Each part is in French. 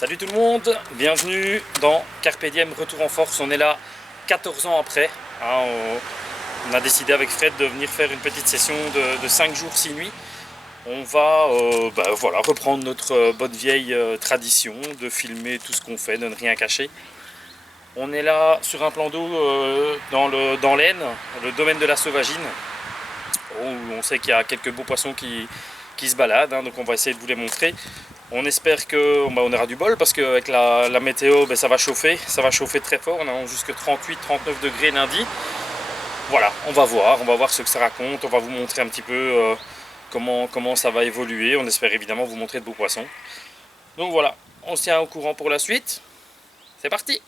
Salut tout le monde, bienvenue dans Carpe Diem Retour en Force. On est là 14 ans après. On a décidé avec Fred de venir faire une petite session de 5 jours 6 nuits. On va reprendre notre bonne vieille tradition de filmer tout ce qu'on fait, de ne rien cacher. On est là sur un plan d'eau dans l'Aisne, le domaine de la Sauvagine, où on sait qu'il y a quelques beaux poissons qui se baladent, donc on va essayer de vous les montrer. On espère qu'on aura du bol parce qu'avec la météo, ça va chauffer très fort. On a jusque 38-39 degrés lundi. Voilà, on va voir ce que ça raconte. On va vous montrer un petit peu comment ça va évoluer. On espère évidemment vous montrer de beaux poissons. Donc voilà, on se tient au courant pour la suite. C'est parti!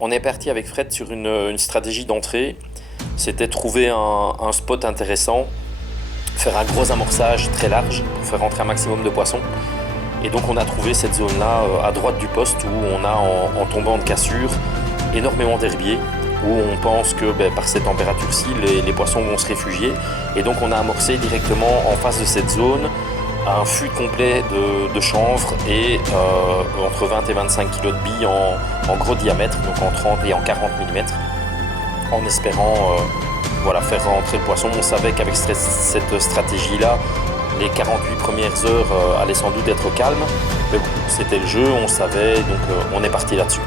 On est parti avec Fred sur une stratégie d'entrée. C'était trouver un spot intéressant, faire un gros amorçage très large pour faire rentrer un maximum de poissons. Et donc on a trouvé cette zone-là à droite du poste où on a en tombant de cassure énormément d'herbiers, où on pense que par ces températures-ci les poissons vont se réfugier. Et donc on a amorcé directement en face de cette zone un fût complet de chanvre et entre 20 et 25 kg de billes en gros diamètre, donc en 30 et en 40 mm, en espérant faire rentrer le poisson. On savait qu'avec cette stratégie-là, les 48 premières heures allaient sans doute être calmes, mais bon, c'était le jeu, on savait, donc on est parti là-dessus.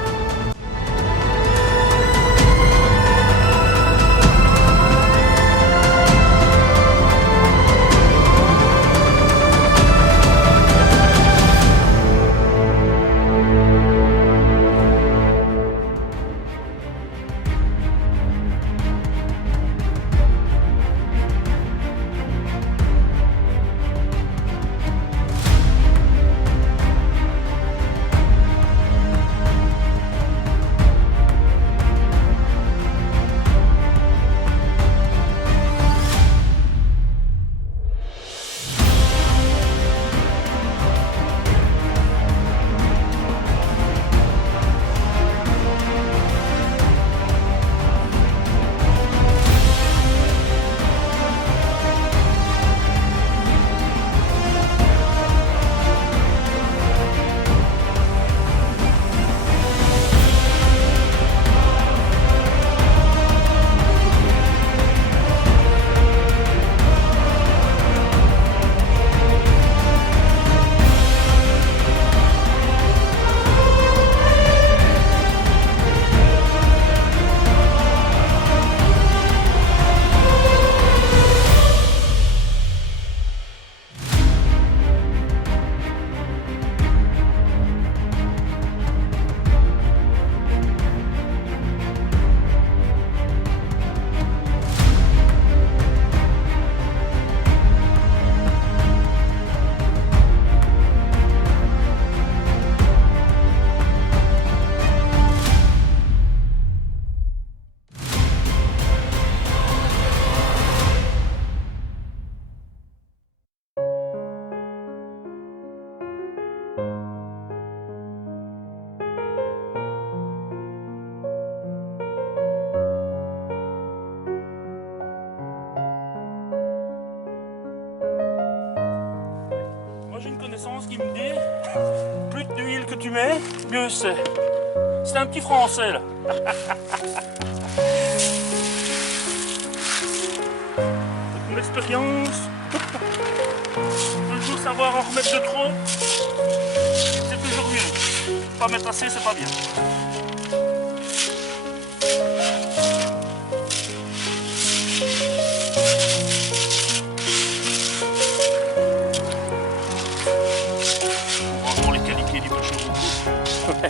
connaissance qui me dit plus d'huile que tu mets, mieux c'est. C'est un petit français là. Mon expérience, toujours savoir en remettre de trop, c'est toujours mieux. Pas mettre assez, c'est pas bien. Encore les qualités du bûcheron. On va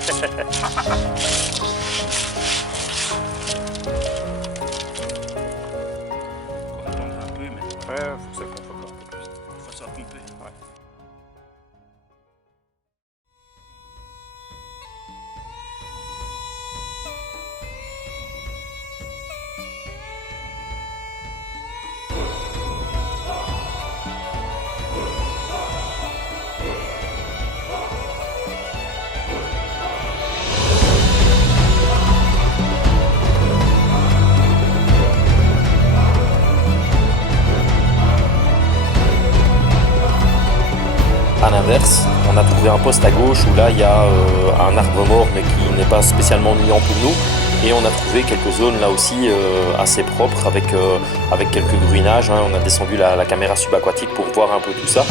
attendre un peu, mais Ouais, faut que ça pompe encore un peu plus. faut ça pomper. Ouais. À l'inverse, on a trouvé un poste à gauche où là il y a un arbre mort mais qui n'est pas spécialement ennuyant pour nous. Et on a trouvé quelques zones là aussi assez propres avec quelques gruinages. Hein. On a descendu la caméra subaquatique pour voir un peu tout ça.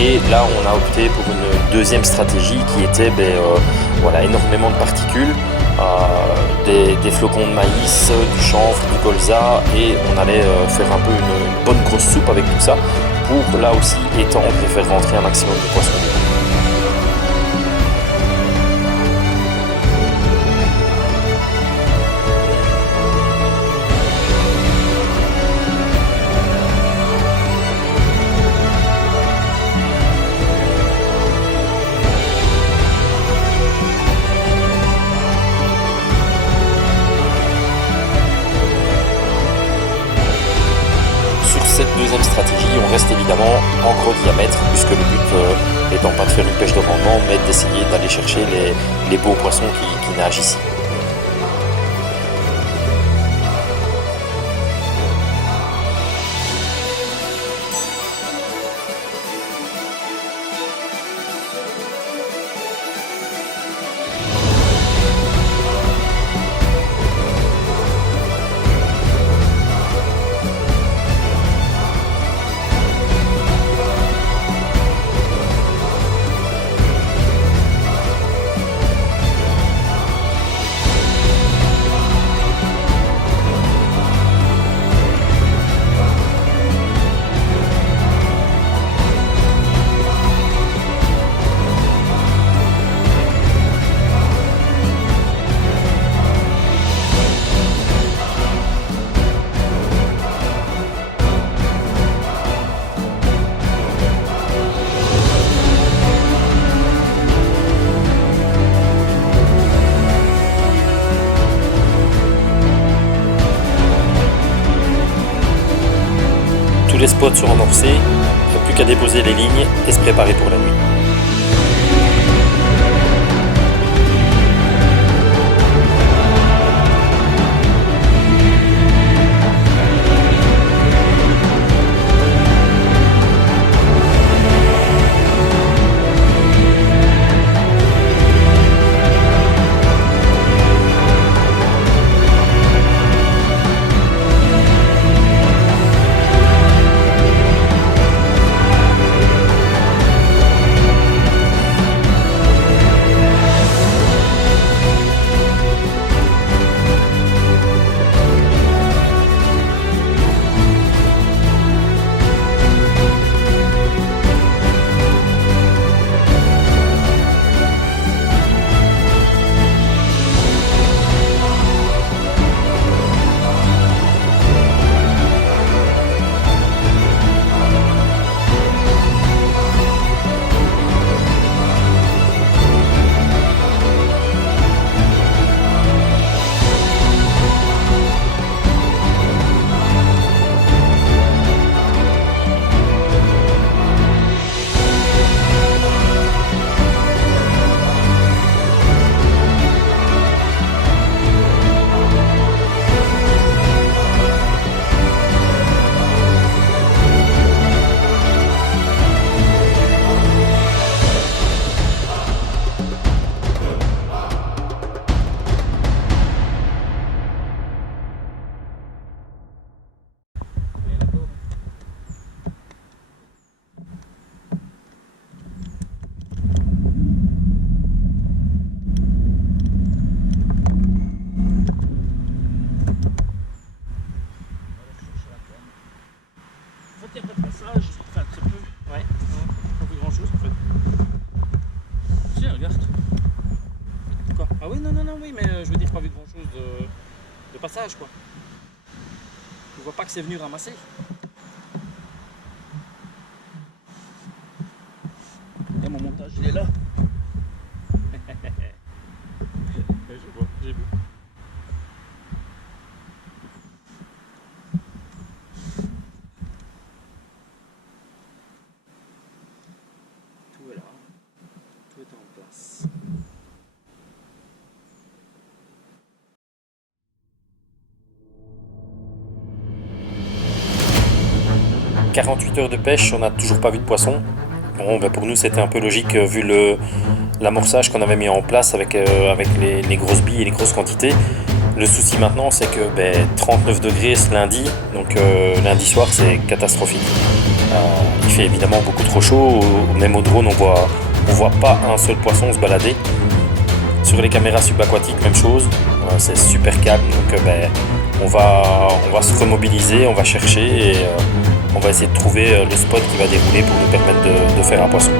Et là on a opté pour une deuxième stratégie qui était voilà, énormément de particules, des flocons de maïs, du chanvre, du colza, et on allait faire un peu une bonne grosse soupe avec tout ça pour là aussi étendre et faire rentrer un maximum de poissons dedans. Cette deuxième stratégie, on reste évidemment en gros diamètre, puisque le but étant pas de faire une pêche de rendement, mais d'essayer d'aller chercher les beaux poissons qui nagent ici. Tous les spots sont amorcés, il n'y a plus qu'à déposer les lignes et se préparer pour la nuit. Passage, enfin très peu. Ouais, pas vu grand chose en fait. Tiens, regarde. Quoi? Ah oui, non, oui, mais je veux dire pas vu grand chose de passage quoi. Je vois pas que c'est venu ramasser. Et mon montage, il est là. Je vois, j'ai vu. Tout est là, tout est en place. « 48 heures de pêche, on n'a toujours pas vu de poisson. Bon, ben pour nous, c'était un peu logique vu l'amorçage qu'on avait mis en place avec les grosses billes et les grosses quantités. Le souci maintenant, c'est que 39 degrés ce lundi, donc lundi soir, c'est catastrophique. Il fait évidemment beaucoup trop chaud, même au drone, on voit pas un seul poisson se balader. Sur les caméras subaquatiques, même chose, c'est super calme, donc on va se remobiliser, on va chercher et on va essayer de trouver le spot qui va dérouler pour nous permettre de faire un poisson.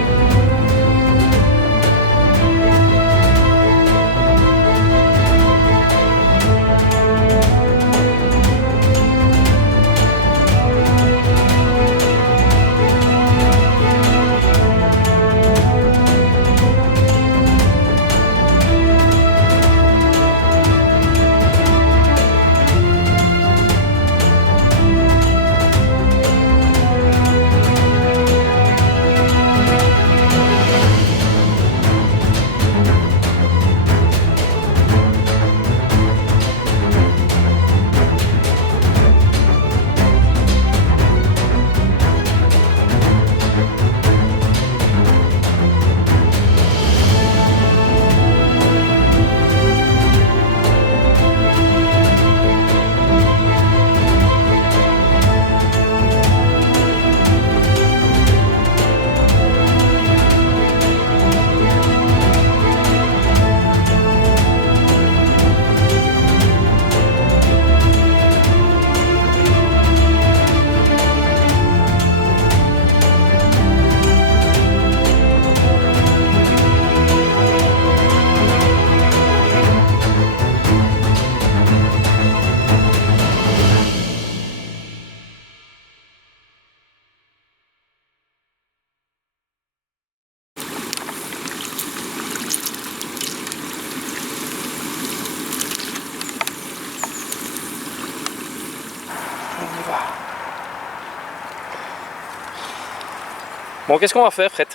Bon, qu'est-ce qu'on va faire, Fred?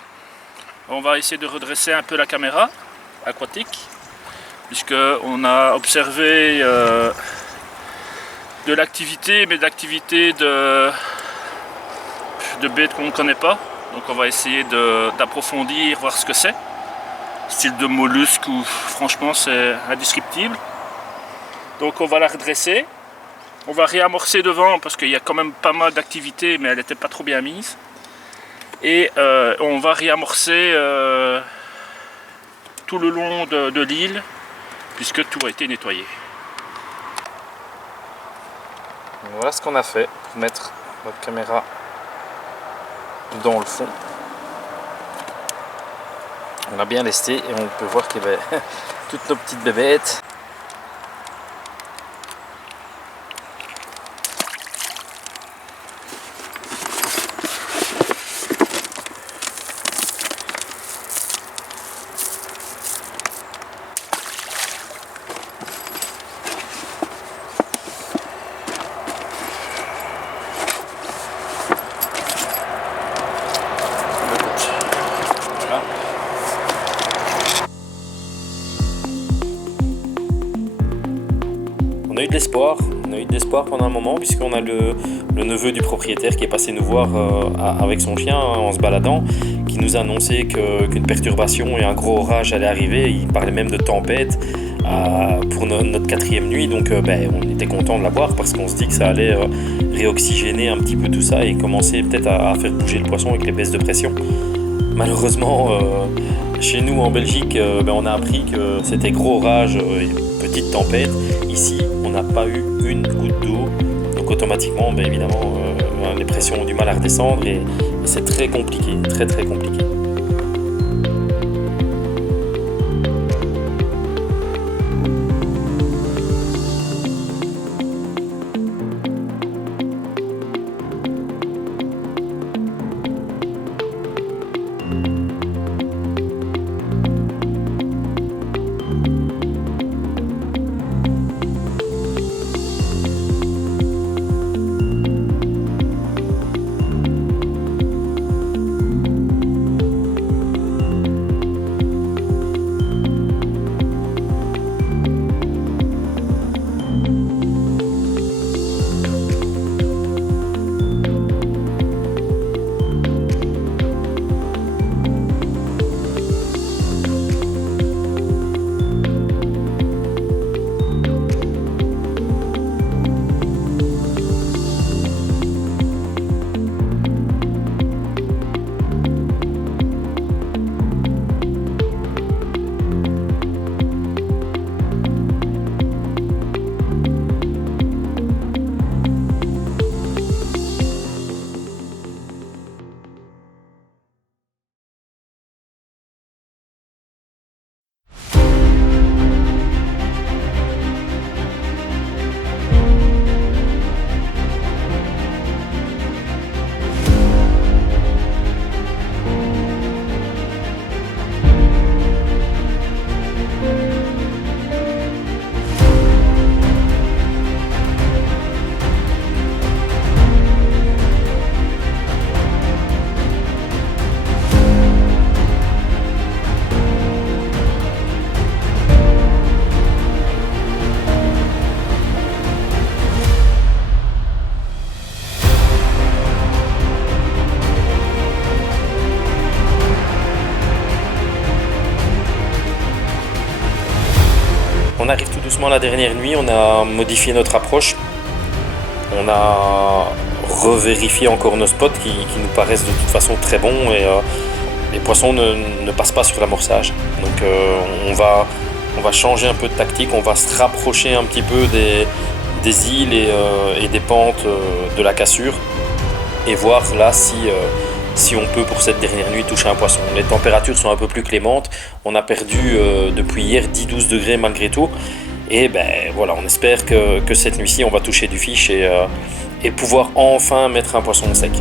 On va essayer de redresser un peu la caméra aquatique, puisqu'on a observé de l'activité, mais de l'activité de bêtes qu'on ne connaît pas. Donc on va essayer d'approfondir, voir ce que c'est. Style de mollusque où franchement c'est indescriptible. Donc on va la redresser. On va réamorcer devant parce qu'il y a quand même pas mal d'activité, mais elle n'était pas trop bien mise. Et on va réamorcer tout le long de l'île, puisque tout a été nettoyé. Voilà ce qu'on a fait pour mettre notre caméra dans le fond. On a bien lesté et on peut voir qu'il y avait toutes nos petites bébêtes. On a eu de l'espoir pendant un moment, puisqu'on a le neveu du propriétaire qui est passé nous voir avec son chien en se baladant, qui nous a annoncé qu'une perturbation et un gros orage allaient arriver. Il parlait même de tempête pour notre 4e nuit, donc on était content de l'avoir parce qu'on se dit que ça allait réoxygéner un petit peu tout ça et commencer peut-être à faire bouger le poisson avec les baisses de pression. Malheureusement, chez nous en Belgique, on a appris que c'était gros orage, petite tempête. Ici, on n'a pas eu une goutte d'eau, donc automatiquement, évidemment, les pressions ont du mal à redescendre et c'est très compliqué, très très compliqué. On arrive tout doucement à la dernière nuit, on a modifié notre approche, on a revérifié encore nos spots qui nous paraissent de toute façon très bons et les poissons ne passent pas sur l'amorçage. Donc on va changer un peu de tactique, on va se rapprocher un petit peu des îles et des pentes de la cassure et voir là si on peut pour cette dernière nuit toucher un poisson. Les températures sont un peu plus clémentes, on a perdu depuis hier 10-12 degrés malgré tout et ben voilà, on espère que cette nuit-ci on va toucher du fiche et pouvoir enfin mettre un poisson au sec.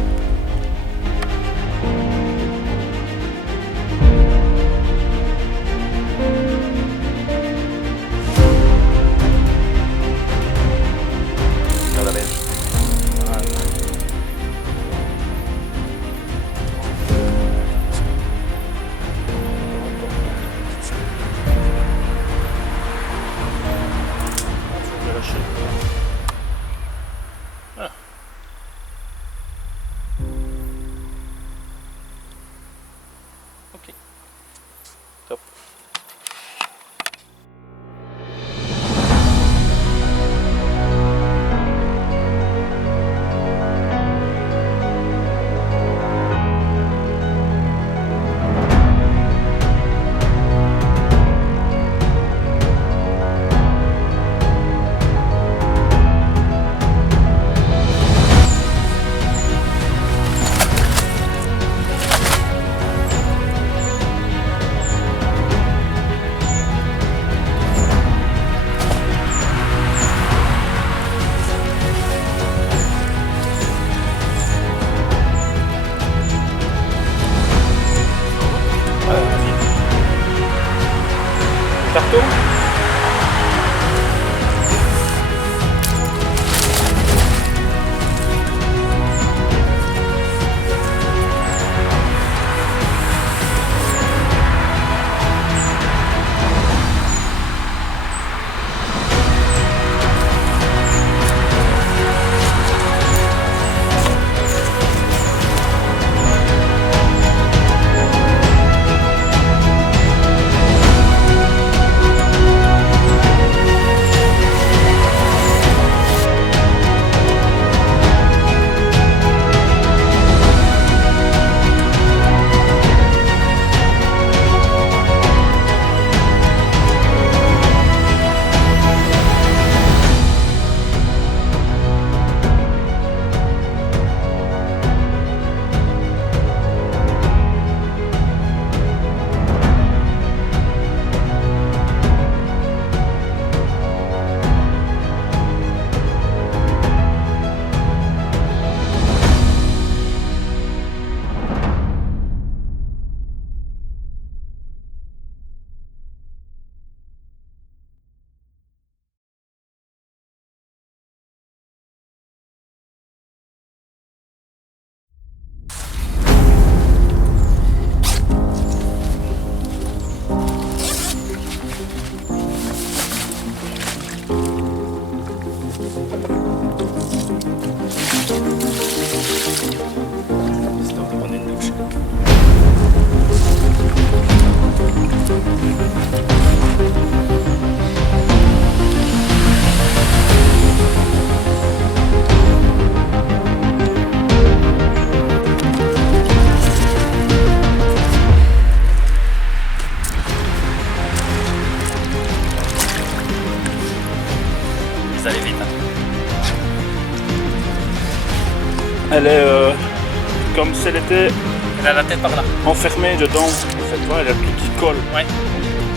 était Elle a la tête par là. enfermée dedans. En fait, voilà, elle a tout qui colle. Ouais. En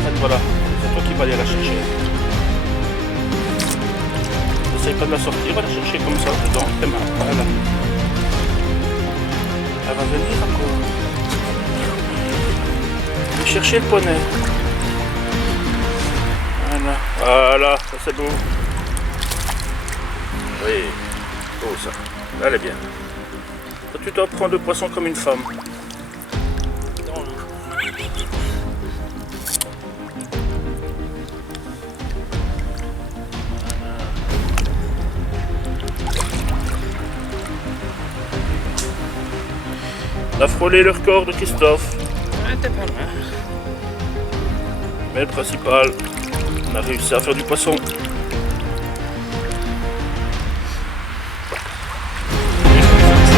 fait, voilà, c'est toi qui vas aller la chercher. N'essaye pas de la sortir, va la chercher comme ça, dedans, tes mains. Voilà. Elle va venir encore. Allez chercher le poney. Voilà, voilà, ça c'est beau. Oui, beau ça. Là, elle est bien. Toi, tu dois prendre le poisson comme une femme. Dans l'eau. On a frôlé le record de Christophe. Ouais, t'es pas loin. Mais le principal, on a réussi à faire du poisson. Ça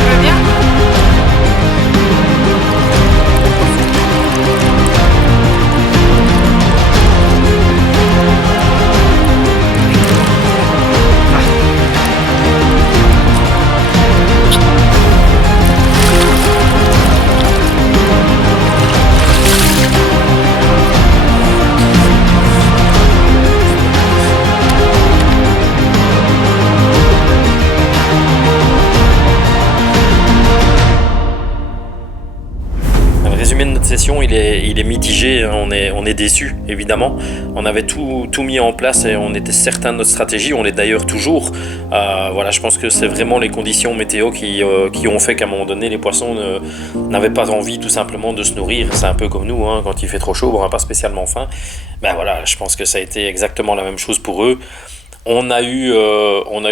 va bien? Le résumé de notre session, il est mitigé, hein. On est déçus, évidemment. On avait tout mis en place et on était certain de notre stratégie, on l'est d'ailleurs toujours. Voilà, je pense que c'est vraiment les conditions météo qui ont fait qu'à un moment donné, les poissons n'avaient pas envie tout simplement de se nourrir. C'est un peu comme nous, hein, quand il fait trop chaud, on n'a pas spécialement faim. Ben voilà, je pense que ça a été exactement la même chose pour eux. On a eu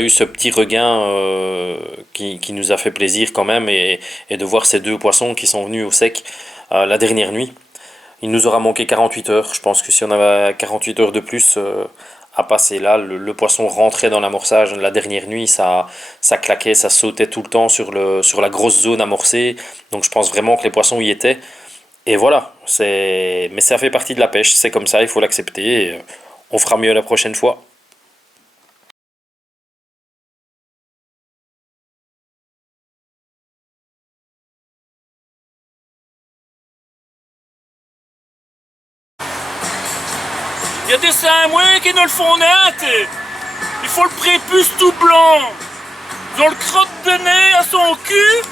ce petit regain qui nous a fait plaisir quand même et de voir ces deux poissons qui sont venus au sec la dernière nuit. Il nous aura manqué 48 heures. Je pense que si on avait 48 heures de plus à passer là, le poisson rentrait dans l'amorçage. La dernière nuit, ça claquait, ça sautait tout le temps sur la grosse zone amorcée. Donc je pense vraiment que les poissons y étaient. Et voilà, mais ça fait partie de la pêche, c'est comme ça, il faut l'accepter. Et on fera mieux la prochaine fois. Il y a des Samoyeds qui ne le font net. Il faut le prépuce tout blanc. Ils ont le crotte de nez à son cul.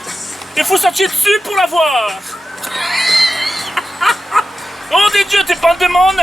Il faut s'attirer dessus pour l'avoir. Oh des dieux, t'es pas de demande.